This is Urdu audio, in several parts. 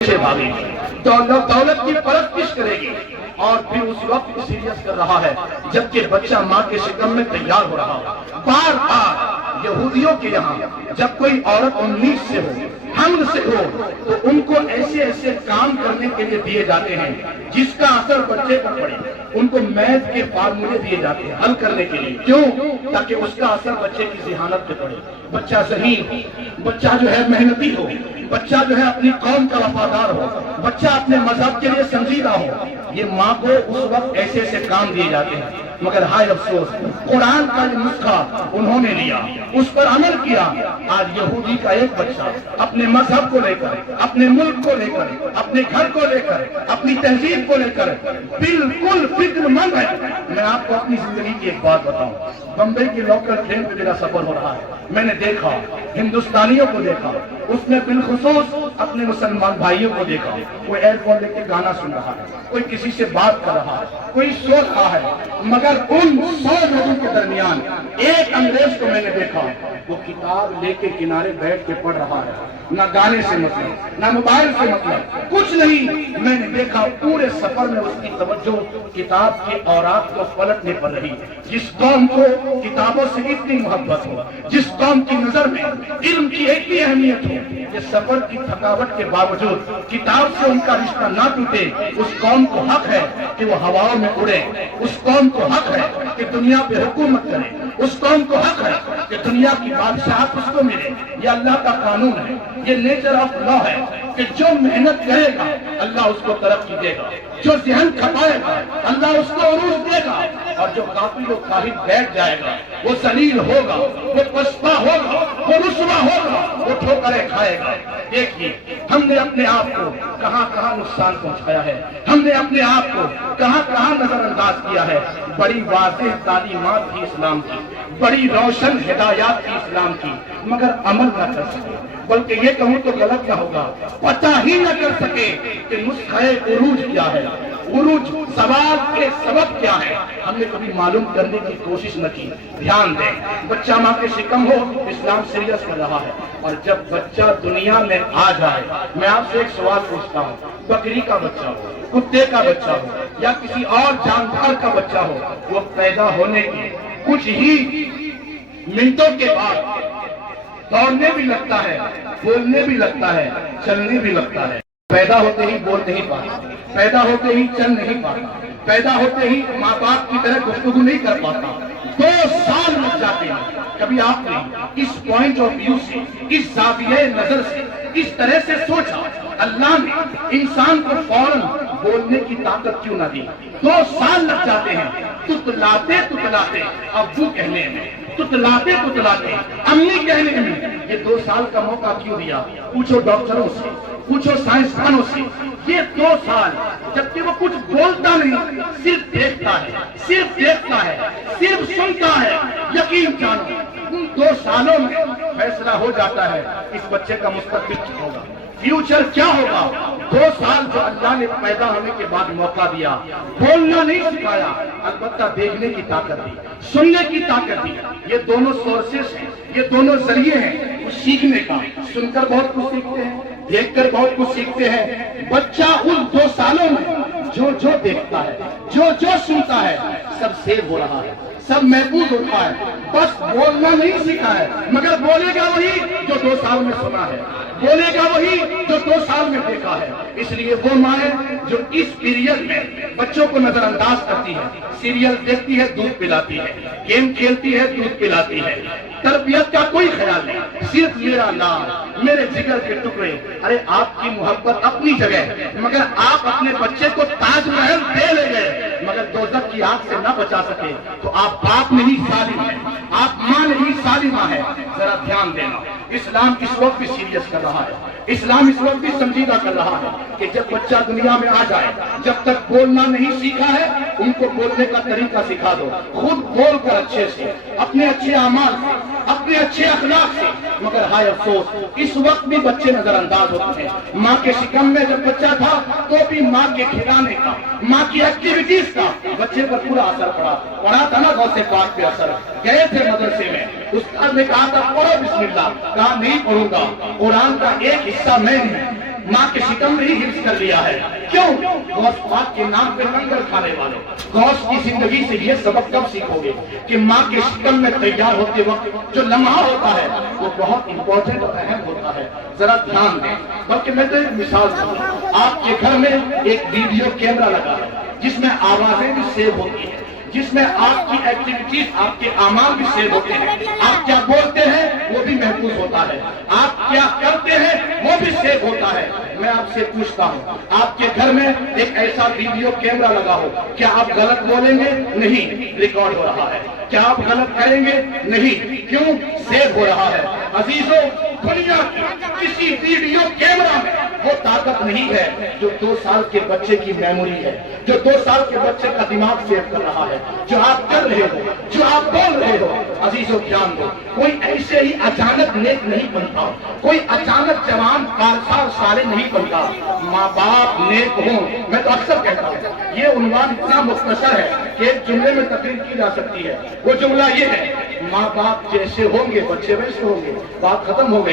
پیچھے بھاگے گی، دولت کی پرستش کرے گی، اور پھر اس وقت سیریس کر رہا ہے جبکہ بچہ ماں کے شکم میں تیار ہو رہا ہو۔ بار بار یہودیوں کے یہاں جب کوئی عورت 19 سے ہو، حمل سے ہو، تو ان کو ایسے ایسے کام کرنے کے لیے دیے جاتے ہیں جس کا اثر بچے پر پڑے۔ ان کو میتھ کے فارمولے دیے جاتے ہیں حل کرنے کے لیے، کیوں؟ تاکہ اس کا اثر بچے کی ذہانت پہ پڑے، بچہ ذہین ہو، بچہ جو ہے محنتی ہو، بچہ جو ہے اپنی قوم کا وفادار ہو، بچہ اپنے مذہب کے لیے سنجیدہ ہو۔ یہ ماں کو اس وقت ایسے ایسے کام دیے جاتے ہیں، مگر ہائے افسوس قرآن کا جو نسخہ انہوں نے لیا، اس پر عمل کیا۔ آج یہودی کا ایک بچہ اپنے مذہب کو لے کر، اپنے ملک کو لے کر، اپنے گھر کو لے کر، اپنی تہذیب کو لے کر بالکل فکر مند ہے۔ میں آپ کو اپنی زندگی کی ایک بات بتاؤں، بمبئی کی لوکل ٹرین پہ میرا سفر ہو رہا ہے، میں نے دیکھا ہندوستانیوں کو دیکھا، اس میں بالخصوص اپنے مسلمان بھائیوں کو دیکھا، کوئی ایئر فون لے کے گانا سن رہا ہے، کوئی کسی سے بات کر رہا ہے، کوئی سو رہا ہے، مگر ان 100 لوگوں کے درمیان ایک انگریز کو میں نے دیکھا، وہ کتاب لے کے کنارے بیٹھ کے پڑھ رہا ہے، نہ گانے سے مطلب، نہ موبائل سے مطلب، کچھ نہیں۔ میں نے دیکھا پورے سفر میں اس کی توجہ کتاب کے اوراق کو پلٹنے پر رہی۔ جس قوم کو کتابوں سے اتنی محبت ہو، جس قوم کی نظر میں علم کی اتنی اہمیت ہو، یہ سفر کی تھکاوٹ کے باوجود کتاب سے ان کا رشتہ نہ ٹوٹے، اس قوم کو حق ہے کہ وہ ہواؤں میں اڑے، اس قوم کو حق ہے کہ دنیا پہ حکومت کرے، اس قوم کو حق ہے کہ دنیا کی بادشاہت اس کو ملے۔ یہ اللہ کا قانون ہے، یہ نیچر آف لا ہے کہ جو محنت کرے گا اللہ اس کو ترقی دے گا، جو ذہن کھپائے گا اللہ اس کو عروج دے گا، اور جو غافل و کاہل بیٹھ جائے گا وہ ذلیل ہوگا، وہ پسپا ہوگا، وہ رسوا ہوگا، وہ ٹھوکریں کھائے گا۔ دیکھیے ہم نے اپنے آپ کو کہاں کہاں نقصان پہنچایا ہے، ہم نے اپنے آپ کو کہاں کہاں نظر انداز کیا ہے۔ بڑی واضح تعلیمات تھی اسلام کی، بڑی روشن ہدایات تھی اسلام کی، مگر عمل نہ کر سکے، بلکہ یہ کہوں تو غلط نہ ہوگا، پتہ ہی نہ کر سکے کہ نسخہ عروج کیا ہے، عروج زوال کے سبب کیا ہے، ہم نے کبھی معلوم کرنے کی کوشش نہ کی۔ دھیان دیں، بچہ ماں کے شکم ہو، اسلام سیریس کر رہا ہے، اور جب بچہ دنیا میں آ جائے، میں آپ سے ایک سوال پوچھتا ہوں، بکری کا بچہ ہو، کتے کا بچہ ہو، یا کسی اور جاندار کا بچہ ہو، وہ پیدا ہونے کے کچھ ہی منٹوں کے بعد دوڑنے بھی لگتا ہے، بولنے بھی لگتا ہے، چلنے بھی لگتا ہے۔ پیدا ہوتے ہی بول نہیں پاتا، پیدا ہوتے ہی چل نہیں پاتا، پیدا ہوتے ہی ماں باپ کی طرح گفتگو نہیں کر پاتا۔ 2 سال لگ جاتے ہیں۔ کبھی آپ نے اس پوائنٹ آف ویو سے، اس زاویہ نظر سے، اس طرح سے سوچا اللہ نے انسان کو فوراً بولنے کی طاقت کیوں نہ دی؟ 2 سال لگ جاتے ہیں، تتلاتے تتلاتے ابو کہنے میں، تتلاتے تتلاتے امی کہنے میں، یہ 2 سال کا موقع کیوں دیا؟ پوچھو ڈاکٹروں سے، پوچھو سائنسدانوں سے، یہ 2 سال جبکہ وہ کچھ بولتا نہیں، صرف دیکھتا ہے، صرف دیکھتا ہے، صرف سنتا ہے۔ یقین جانو ان 2 سالوں میں فیصلہ ہو جاتا ہے اس بچے کا مستقبل کیا ہوگا، فیوچر کیا ہوگا۔ 2 سال جو اللہ نے پیدا ہونے کے بعد موقع دیا، بولنا نہیں سکھایا، البتہ دیکھنے کی طاقت دی، سننے کی طاقت دی۔ یہ دونوں سورسز ہیں، یہ دونوں ذریعے ہیں کچھ سیکھنے کا۔ سن کر بہت کچھ سیکھتے ہیں، دیکھ کر بہت کچھ سیکھتے ہیں۔ بچہ ان 2 سالوں میں جو جو دیکھتا ہے، جو جو سنتا ہے، سب سیو ہو رہا ہے، سب محفوظ ہوتا ہے۔ بس بولنا نہیں سیکھا ہے، مگر بولے گا وہی جو 2 سال میں سنا ہے، بولے گا وہی جو 2 سال میں دیکھا ہے۔ اس لیے وہ مائیں جو اس پیریڈ میں بچوں کو نظر انداز کرتی ہے، سیریل دیکھتی ہے، دودھ پلاتی ہے، گیم کھیلتی ہے، دودھ پلاتی ہے، تربیت کا کوئی خیال نہیں، صرف میرا لال، میرے جگر کے ٹکڑے۔ ارے آپ کی محبت اپنی جگہ، مگر آپ اپنے بچے کو تاج محل دے لے گئے، مگر دوزخ کی آگ سے نہ بچا سکے تو آپ باپ نہیں ظالم ہے، آپ ماں نہیں ظالمہ ہے۔ ذرا دھیان دینا، اسلام اس وقت بھی سیریس کر رہا ہے، اسلام اس وقت بھی سنجیدہ کر رہا ہے کہ جب بچہ دنیا میں آ جائے، جب تک بولنا نہیں سیکھا ہے ان کو بولنے کا طریقہ سکھا دو، خود بول کر اچھے سے، اپنے اچھے اعمال سے، اپنے اچھے اخلاق سے۔ مگر ہائے افسوس اس وقت بھی بچے نظر انداز ہوتے ہیں۔ ماں کے شکم میں جب بچہ تھا تو بھی ماں کے کھلانے کا، ماں کی ایکٹیویٹیز کا بچے پر پورا اثر پڑا تھا نا۔ غوث پاک پہ اثر گئے تھے مدرسے میں، استاد نے کہا تھا پڑھو بسم اللہ، کہا نہیں پڑھوں گا، قرآن کا ایک حصہ میں نہیں، ماں کے شکم میں ہی حفظ کر لیا ہے. کیوں؟ غوث پاک کے نام پہ لنگر کھانے والے. غوث کی زندگی سے یہ سبق کب سیکھو گے کہ ماں کے شکم میں تیار ہوتے وقت جو لمحہ ہوتا ہے وہ بہت امپورٹنٹ اور اہم ہوتا ہے. ذرا دھیان دیں. بلکہ میں تو ایک مثال دوں. آپ کے گھر میں ایک ویڈیو کیمرہ لگا ہے جس میں آوازیں بھی سیو ہوتی ہیں, جس میں آپ کی ایکٹیویٹیز, آپ کے اعمال بھی سیو ہوتے ہیں. آپ کیا بولتے ہیں وہ بھی محفوظ ہوتا ہے, آپ کیا کرتے ہیں وہ بھی سیو ہوتا ہے. میں آپ سے پوچھتا ہوں, آپ کے گھر میں ایک ایسا ویڈیو کیمرہ لگا ہو, کیا آپ غلط بولیں گے؟ نہیں, ریکارڈ ہو رہا ہے. کیا آپ غلط کریں گے؟ نہیں. کیوں؟ سیو ہو رہا ہے. عزیزوں, دنیا کی کسی ویڈیو کیمرہ میں وہ طاقت نہیں ہے جو 2 سال کے بچے کی میموری ہے, جو 2 سال کے بچے کا دماغ سیو کر رہا ہے. جو آپ کر رہے ہو, جو آپ بول رہے ہو, عزیزوں دھیان دو, کوئی ایسے ہی اچانک نیک نہیں بنتا, کوئی اچانک جوان کارسار صالح نہیں بنتا. ماں باپ نیک ہوں. میں تو اکثر کہتا ہوں, یہ عنوان اتنا مختصر ہے کہ ایک جملے میں تقریر کی جا سکتی ہے. وہ جملہ یہ ہے, ماں باپ جیسے ہوں گے بچے ویسے ہوں گے. بات ختم ہو گئی.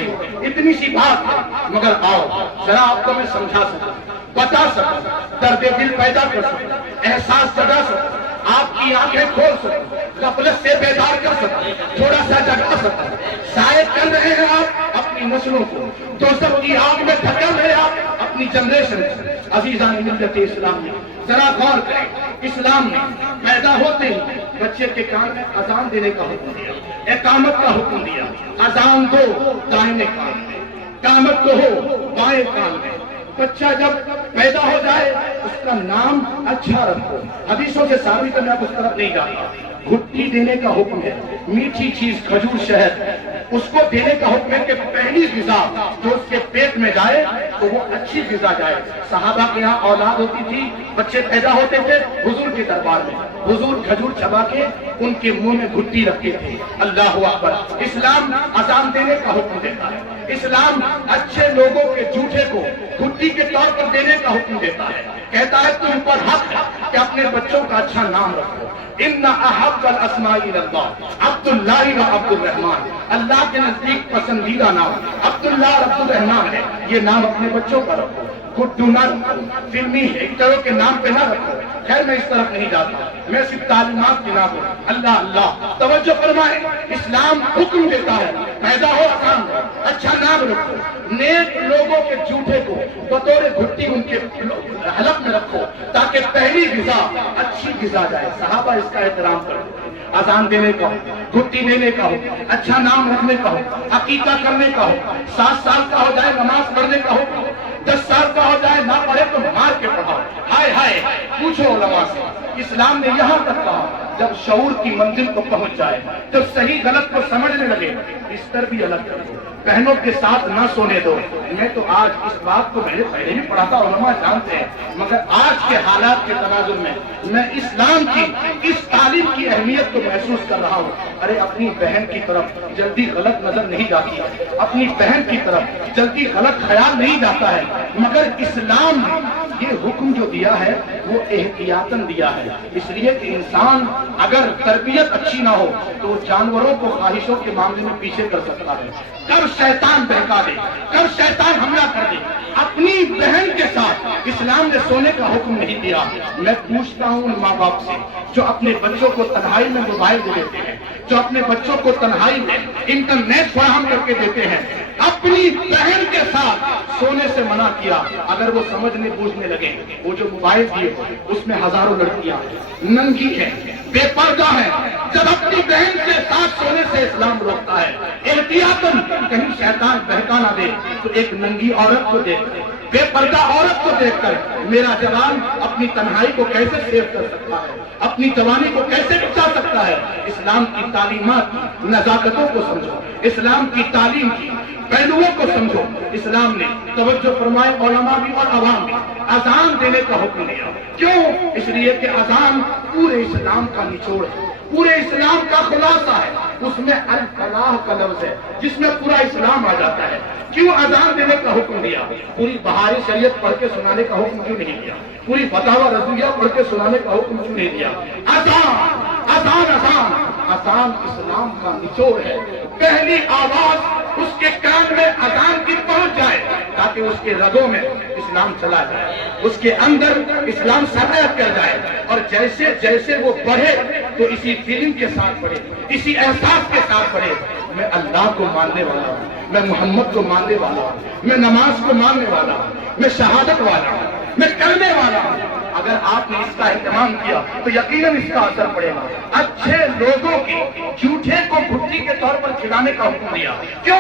اتنی سی بات ہے, مگر آؤ ذرا آپ کو میں سمجھا سکوں, بتا سکوں, درد دل پیدا کر سکوں, احساس جگا سکوں, آپ کی آنکھیں کھول سکوں, غفلت سے بیدار کر سکوں, تھوڑا سا جگا سکوں. شاید کر رہے ہیں آپ اپنی نسلوں کو, دوستوں کی آگ میں دھکیل رہے آپ اپنی جنریشن کو. عزیزان ملت اسلامی, ذرا غور کریں. اسلام نے پیدا ہوتے ہی بچے کے کان میں اذان دینے کا حکم دیا, اقامت کا حکم دیا. اذان دو دائیں کان میں, اقامت کو ہو بائیں کان میں. بچہ جب پیدا ہو جائے اس کا نام اچھا رکھو. حدیثوں سے ثابت ہے, میں اب اس طرف نہیں جاتا. گھٹی دینے کا حکم ہے, میٹھی چیز کھجور شہد, اس کو دینے کا حکم ہے کہ پہلی غذا جو اس کے پیٹ میں جائے تو وہ اچھی غذا جائے. صحابہ کے یہاں اولاد ہوتی تھی, بچے پیدا ہوتے تھے, حضور کے دربار میں حضور کھجور چبا کے ان کے منہ میں گھٹی رکھتے تھے. اللہ اکبر. اسلام اذان دینے کا حکم دیتا ہے. اسلام اچھے لوگوں کے جھوٹے کو گھٹی کے طور پر دینے کا حکم دیتا ہے. کہتا ہے تم پر حق ہے کہ اپنے بچوں کا اچھا نام رکھو. ان احب الاسماء اللہ عبد اللہ و عبد الرحمان. اللہ کے نزدیک پسندیدہ نام عبداللہ اور عبد الرحمان ہے. یہ نام اپنے بچوں کا رکھو. گڈو نہ رکھو, فلمی ایکٹروں کے نام پہ نہ رکھو. خیر میں اس طرف نہیں جاتا, میں صرف تعلیمات کی نام ہوں. اللہ اللہ توجہ فرمائے. اسلام حکم دیتا ہے پیدا ہو آسان ہو, اچھا نام رکھو. نیک لوگوں کے جھوٹے کو بطور گھٹی ان کے حلق میں رکھو تاکہ پہلی غذا اچھی غذا جائے. صحابہ اس کا احترام کرتے. اذان دینے کا ہو, گھٹی دینے کا ہو, اچھا نام رکھنے کا ہو, عقیقہ کرنے کا ہو, 7 سال کا ہو جائے نماز پڑھنے کا ہو, 10 سال کا ہو جائے نہ پڑھے تو مار کے پڑھاؤ. ہائے ہائے پوچھو علماء سے. اسلام نے یہاں تک کہا جب شعور کی منزل کو پہنچ جائے, جب صحیح غلط کو سمجھنے لگے, بستر بھی الگ کر دو, بہنوں کے ساتھ نہ سونے دو. میں تو آج اس بات کو میں نے پہلے بھی پڑھا تھا, علماء جانتے ہیں, مگر آج کے حالات کے تناظر میں اسلام کی اس تعلیم کی اہمیت کو محسوس کر رہا ہوں. ارے اپنی بہن کی طرف جلدی غلط نظر نہیں جاتی, اپنی بہن کی طرف جلدی غلط خیال نہیں جاتا ہے, مگر اسلام نے یہ حکم جو دیا ہے وہ احتیاطاً دیا ہے. اس لیے کہ انسان اگر تربیت اچھی نہ ہو تو جانوروں کو خواہشوں کے معاملے میں پیچھے کر سکتا ہے. کب شیطان بہکا دے, کب شیطان حملہ کر دے. اپنی بہن کے ساتھ اسلام نے سونے کا حکم نہیں دیا. میں پوچھتا ہوں ان ماں باپ سے جو اپنے بچوں کو تنہائی میں موبائل دے دیتے ہیں, جو اپنے بچوں کو تنہائی میں انٹرنیٹ فراہم کر کے دیتے ہیں, اپنی بہن کے ساتھ سونے سے منع کیا. اگر وہ سمجھنے بوجھنے لگے, وہ جو موبائل دیے اس میں ہزاروں لڑکیاں ننگی ہیں, بے پردہ ہیں. جب اپنی بہن کے ساتھ سونے سے اسلام روکتا ہے احتیاطاً کہیں شیطان بہکا نہ دے, تو ایک ننگی عورت کو دیکھ کر, بے پردہ عورت کو دیکھ کر میرا جوان اپنی تنہائی کو کیسے سیو کر سکتا ہے, اپنی جوانی کو کیسے بچا سکتا ہے. اسلام کی تعلیمات کی نزاکتوں کو سمجھو, اسلام کی تعلیم کی پہلوؤں کو سمجھو. اسلام نے توجہ فرمائے, علماء بھی اور عوام بھی, اذان دینے کا حکم دیا. کیوں؟ اس لیے کہ اذان پورے اسلام کا نچوڑ ہے, پورے اسلام کا خلاصہ ہے. اس میں الفلاح کا لفظ ہے جس میں پورا اسلام آ جاتا ہے. کیوں اذان دینے کا حکم دیا؟ پوری بہاری شریعت پڑھ کے سنانے کا حکم کیوں نہیں دیا؟ پوری فتاوی رضویہ پڑھ کے سنانے کا حکم کیوں نہیں دیا؟ اذان اذان اذان اذان اسلام کا نچوڑ ہے. پہلی آواز اس کے کان میں اذان کی پہنچ جائے تاکہ اس کے رگوں میں اسلام چلا جائے، اس کے اندر اسلام سرایت کر جائے، اور جیسے جیسے وہ پڑھے تو اسی فیلنگ کے ساتھ پڑھے، اسی احساس کے ساتھ پڑھے، میں اللہ کو ماننے والا ہوں، میں محمد کو ماننے والا ہوں، میں نماز کو ماننے والا ہوں، میں شہادت والا ہوں، میں کلمے والا ہوں۔ اگر آپ نے اس کا اہتمام کیا تو یقیناً اس کا اثر پڑے گا۔ اچھے لوگوں کے جھوٹے کو بھٹی کے طور پر کھلانے کا حکم دیا، کیوں؟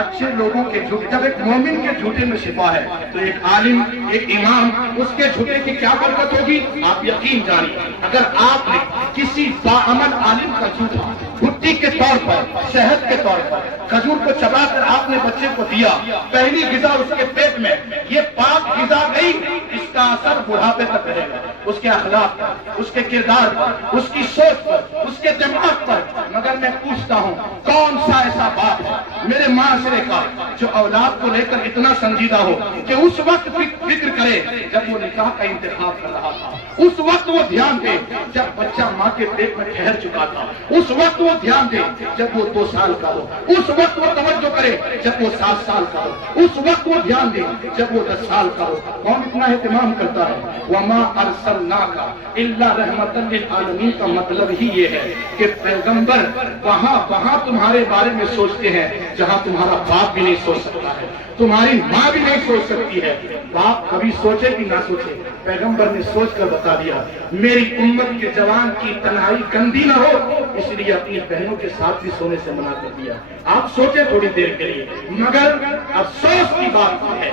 اچھے لوگوں کے جھوٹے، جب ایک مومن کے جھوٹے میں شفا ہے تو ایک عالم، ایک امام، اس کے جھوٹے کی کیا برکت ہوگی آپ یقین جانیے۔ اگر آپ نے کسی باعمل عالم کا جھوٹا بھٹی کے طور پر، شہد کے طور پر، کھجور کو چبا کر آپ نے بچے کو دیا، پہلی غذا اس کے پیٹ میں، یہ پاک غذا نہیں، اس کا اثر بڑھاپے تک رہے گا، اس کے اخلاق پر، اس کے کردار پر، اس کی سوچ پر، اس کے دماغ پر۔ مگر میں پوچھتا ہوں کون سا ایسا باپ ہے میرے معاشرے کا جو اولاد کو لے کر اتنا سنجیدہ ہو کہ اس وقت فکر کرے جب وہ نکاح کا انتخاب کر رہا تھا، اس وقت وہ دھیان دے جب بچہ ماں کے پیٹ میں ٹھہر چکا تھا، اس وقت وہ دھیان دے جب وہ 2 سال کا ہو، اس وقت وہ توجہ کرے جب وہ 7 سال کا ہو، اس وقت وہ دھیان دے جب وہ 10 سال کا ہو۔ کون اتنا اہتمام کرتا ہے؟ وَمَا أَرْسَلْنَاكَ إِلَّا رَحْمَةً لِلْعَالَمِينَ کا مطلب ہی یہ ہے کہ پیغمبر وہاں تمہارے بارے میں سوچتے ہیں جہاں تمہارا باپ بھی نہیں سوچ سکتا ہے، تمہاری ماں بھی نہیں سوچ سکتی ہے۔ باپ کبھی سوچے کہ نہ سوچے، پیغمبر نے سوچ کر بتا دیا میری امت کے جوان کی تنہائی گندی نہ ہو، اس لیے اپنی بہنوں کے ساتھ بھی سونے سے منع کر دیا۔ آپ سوچیں تھوڑی دیر کے لیے، مگر افسوس کی بات یہ ہے،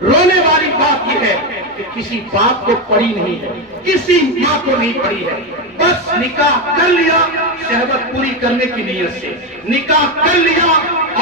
رونے والی بات یہ ہے کہ کسی باپ کو پڑی نہیں ہے، کسی ماں کو نہیں پڑی ہے، بس نکاح کر لیا شہوت پوری کرنے کی نیت سے، نکاح کر لیا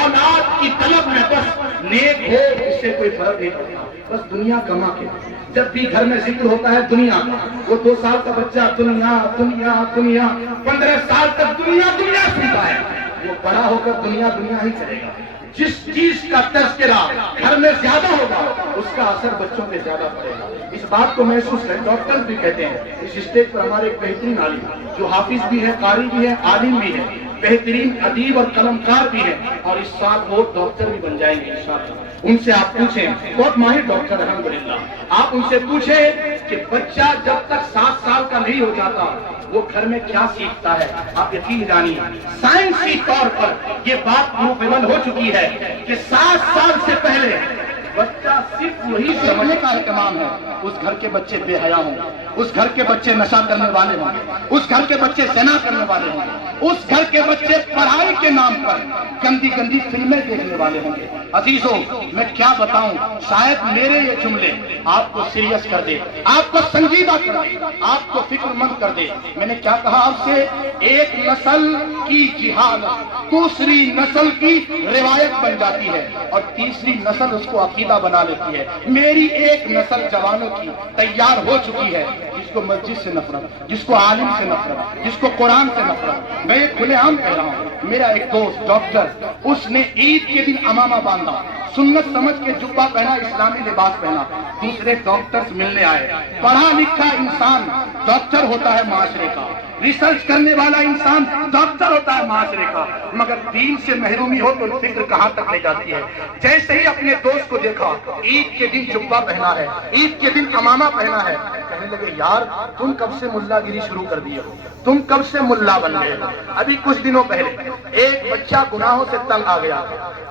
اولاد کی طلب میں، بس نیک ہو اس سے کوئی فرق نہیں پڑتا، بس دنیا کما کے۔ جب بھی گھر میں ذکر ہوتا ہے دنیا، وہ 2 سال کا بچہ دنیا دنیا دنیا، 15 سال تک دنیا دنیا سنتا ہے، وہ بڑا ہو کر دنیا دنیا ہی کرے گا۔ جس چیز کا تذکرہ گھر میں زیادہ ہوگا اس کا اثر بچوں پہ زیادہ پڑے گا۔ اس بات کو محسوس کریں، ڈاکٹر بھی کہتے ہیں، اس اسٹیج پر ہمارے ایک بہترین عالم جو حافظ بھی ہے، قاری بھی ہے، عالم بھی ہے، بہترین ادیب اور قلمکار بھی ہے، اور اس سال وہ ڈاکٹر بھی بن جائیں گے انشاءاللہ۔ ان سے آپ پوچھیں، بہت ماہر ڈاکٹر الحمدللہ، آپ ان سے پوچھیں کہ بچہ جب تک 7 سال کا نہیں ہو جاتا وہ گھر میں کیا سیکھتا ہے؟ آپ یقین جانیے سائنسی طور پر یہ بات مکمل ہو چکی ہے کہ 7 سال سے پہلے بچہ صرف وہی سمجھنے کا اہتمام ہے، اس گھر کے بچے بے حیا ہوں، اس گھر کے بچے نشہ کرنے والے ہوں، اس گھر کے بچے زنا کرنے والے ہوں، اس گھر کے بچے پڑھائی کے نام پر گندی گندی فلمیں دیکھنے والے ہوں گے۔ عزیزوں میں کیا بتاؤں، شاید میرے یہ جملے آپ کو سیریس کر دے، آپ کو سنجیدہ کر دے، آپ کو فکر مند کر دے۔ میں نے کیا کہا آپ سے؟ ایک نسل کی جہالت دوسری نسل کی روایت بن جاتی ہے اور تیسری نسل اس کو عقیدہ بنا لیتی ہے۔ میری ایک نسل جوانوں کی تیار ہو چکی ہے جس کو مسجد سے نفرت، جس کو عالم سے نفرت، جس کو قرآن سے نفرت۔ میں یہ کھلے عام کہہ رہا ہوں، میرا ایک دوست ڈاکٹر، اس نے عید کے دن امامہ باندھا، سنت سمجھ کے جبہ پہنا، اسلامی لباس پہنا، دوسرے ڈاکٹرز ملنے آئے۔ پڑھا لکھا انسان ڈاکٹر ہوتا ہے معاشرے کا، ریسرچ کرنے والا انسان ڈاکٹر ہوتا ہے معاشرے کا، مگر دین سے محرومی ہو تو فکر کہاں تک لے جاتی ہے۔ جیسے ہی اپنے دوست کو دیکھا عید کے دن جبہ پہنا ہے، عید کے دن امامہ پہنا ہے، کہنے لگے یار تم کب سے ملا گیری شروع کر دیے ہو، تم کب سے ملا بن گئے ہو؟ ابھی کچھ دنوں پہلے ایک بچہ گناہوں سے تنگ آ گیا،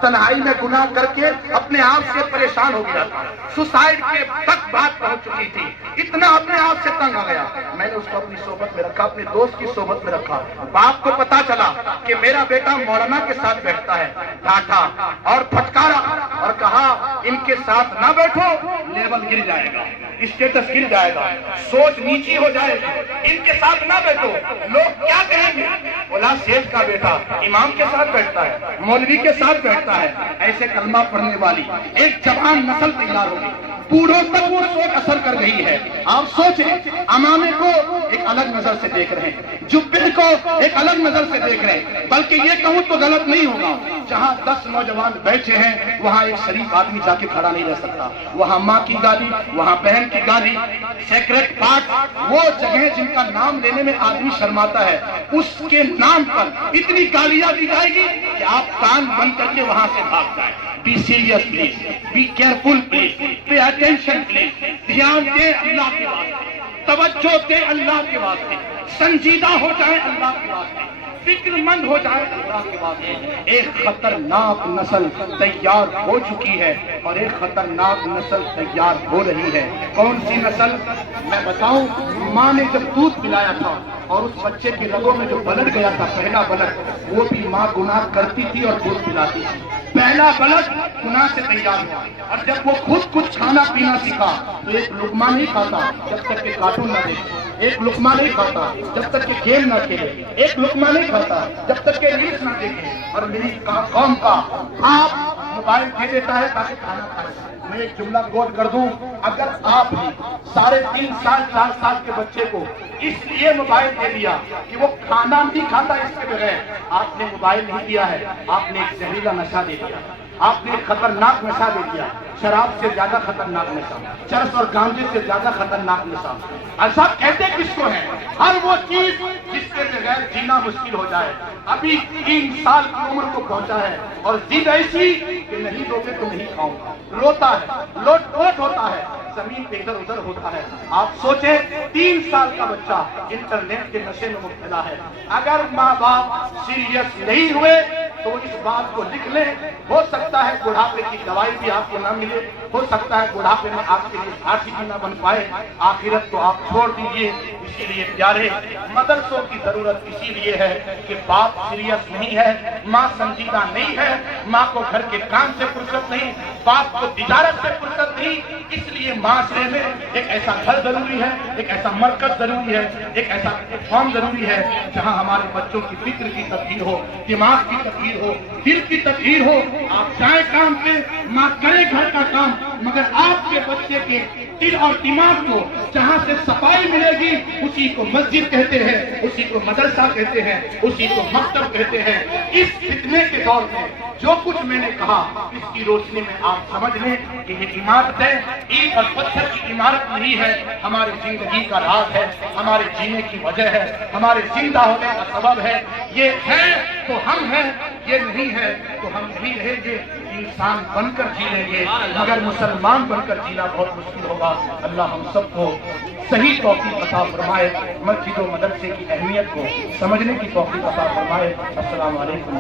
تنہائی میں گناہ کر کے اپنے آپ سے پریشان ہو گیا تھا، سوسائڈ کے تک بات پہنچ چکی تھی، اتنا اپنے آپ سے تنگ آ گیا۔ میں نے اس کو اپنی صحبت میں رکھا، اپنے دوست کی صحبت میں رکھا۔ باپ کو پتا چلا کہ میرا بیٹا مولانا کے ساتھ بیٹھتا ہے، ڈانٹا اور پھٹکارا اور کہا ان کے ساتھ نہ بیٹھو، لیول گر جائے گا، اسٹیٹس گر جائے گا، سوچ نیچی ہو جائے گی، ان کے ساتھ نہ بیٹھو، لوگ کیا کہیں گے؟ بولا سیٹھ کا بیٹا امام کے ساتھ بیٹھتا ہے، مولوی کے ساتھ بیٹھتا ہے۔ ایسے کلمہ پڑھنے والی ایک جوان نسل تیار ہوگی، بوڑھوں تک وہ سوچ اثر کر گئی ہے. آپ سوچیں, امامے کو ایک الگ نظر سے دیکھ رہے ہیں, جبے کو ایک الگ نظر سے دیکھ رہے ہیں. بلکہ یہ کہوں تو غلط نہیں ہوگا, جہاں 10 نوجوان بیٹھے ہیں وہاں ایک شریف آدمی جا کے کھڑا نہیں رہ سکتا. وہاں ماں کی گالی, وہاں بہن کی گالی, سیکرٹ پارٹ, وہ جگہیں جن کا نام لینے میں آدمی شرماتا ہے, اس کے نام پر اتنی گالیاں دی جائے گی کہ آپ کان بند کر کے وہاں سے بھاگ جائیں. Be serious please, be careful please, pay attention please. دھیان دیں اللہ کے واسطے, توجہ دیں اللہ کے واسطے, سنجیدہ ہو جائیں اللہ کے واسطے, فکر مند ہو جائے اللہ کے واسطے. ایک خطرناک نسل تیار ہو چکی ہے اور ایک خطرناک نسل تیار ہو رہی ہے. کون سی نسل؟ میں بتاؤں, ماں نے جب دودھ پلایا تھا اور اس بچے کی رگوں میں جو بلڈ گیا تھا, پہلا بلڈ, وہ بھی ماں گناہ کرتی تھی اور دودھ پلاتی تھی. پہلا بلڈ گناہ سے تیار ہوا, اور جب وہ خود کچھ کھانا پینا سیکھا تو ایک لقمہ نہیں کھاتا جب تک کہ کارٹون نہ دیکھے, ایک لقمہ نہیں کھاتا جب تک کہ گیم نہ کھیلے, ایک لقمہ نہیں کھاتا جب تک کہ ریلس نہ دیکھے. اور میری قوم کا آپ موبائل دے دیتا ہے تاکہ کھانا کھائے. میں ایک جملہ کوٹ کر دوں, اگر آپ بھی 3.5 سال 4 سال کے بچے کو اس لیے موبائل دے دیا کہ وہ کھانا نہیں کھاتا اس کے بغیر, آپ نے موبائل نہیں دیا ہے, آپ نے ایک زہریلا نشہ دے دیا, آپ نے ایک خطرناک نشہ دے دیا. شراب سے زیادہ خطرناک نشہ, چرس اور گانجے سے زیادہ خطرناک نشہ. ایسا کہتے کس کو ہے؟ ہر وہ چیز جس کے بغیر جینا مشکل ہو جائے. ابھی 3 سال کی عمر کو پہنچا ہے اور ضد ایسی کہ نہیں دو گے تو نہیں کھاؤں گا, روتا ہے, لوٹ پوٹ ہوتا ہے, زمین پہ ادھر ادھر ہوتا ہے. آپ سوچیں 3 سال کا بچہ انٹرنیٹ کے نشے میں مبتلا ہے. اگر ماں باپ سیریس نہیں ہوئے تو اس بات کو لکھ لیں, ہو سکتا ہے بڑھاپے کی دوائی بھی آپ کو نہ ملے, ہو سکتا ہے بڑھاپے میں آپ کے لیے ساتھی بھی نہ بن پائے. آخرت تو آپ چھوڑ دیجئے. اسی لیے پیارے, مدرسوں کی ضرورت اسی لیے ہے کہ باپ سیریس نہیں ہے, ماں سنجیدہ نہیں ہے, ماں کو گھر کے کام سے فرصت نہیں, باپ کو تجارت سے فرصت نہیں. اس لیے معاشرے میں ایک ایسا گھر ضروری ہے, ایک ایسا مرکز ضروری ہے, ایک ایسا پلیٹ فارم ضروری ہے جہاں ہمارے بچوں کی فکر کی تبدیل ہو, دماغ کی تبدیل ہو, دل کی تبدیل ہو. آپ جائیں کام پہ, ماں کرے گھر کا کام, مگر آپ کے بچے کے دل اور دماغ کو جہاں سے صفائی ملے گی اسی کو مسجد کہتے ہیں, اسی کو مدرسہ کہتے ہیں, اسی کو مکتب کہتے ہیں. اس فتنے کے دور میں جو کچھ میں نے کہا اس کی روشنی میں آپ سمجھ لیں کہ یہ عمارتیں اینٹ اور پتھر کی عمارت نہیں ہے, ہماری زندگی کا راز ہے, ہمارے جینے کی وجہ ہے, ہمارے زندہ ہونے کا سبب ہے. یہ ہے تو ہم ہیں, یہ نہیں ہے تو ہم نہیں رہیں گے. انسان بن کر جی لیں گے مگر مسلمان بن کر جینا بہت مشکل ہوگا. اللہ ہم سب کو صحیح توفیق عطا فرمائے, مسجد و مدرسے کی اہمیت کو سمجھنے کی توفیق عطا فرمائے. السلام علیکم.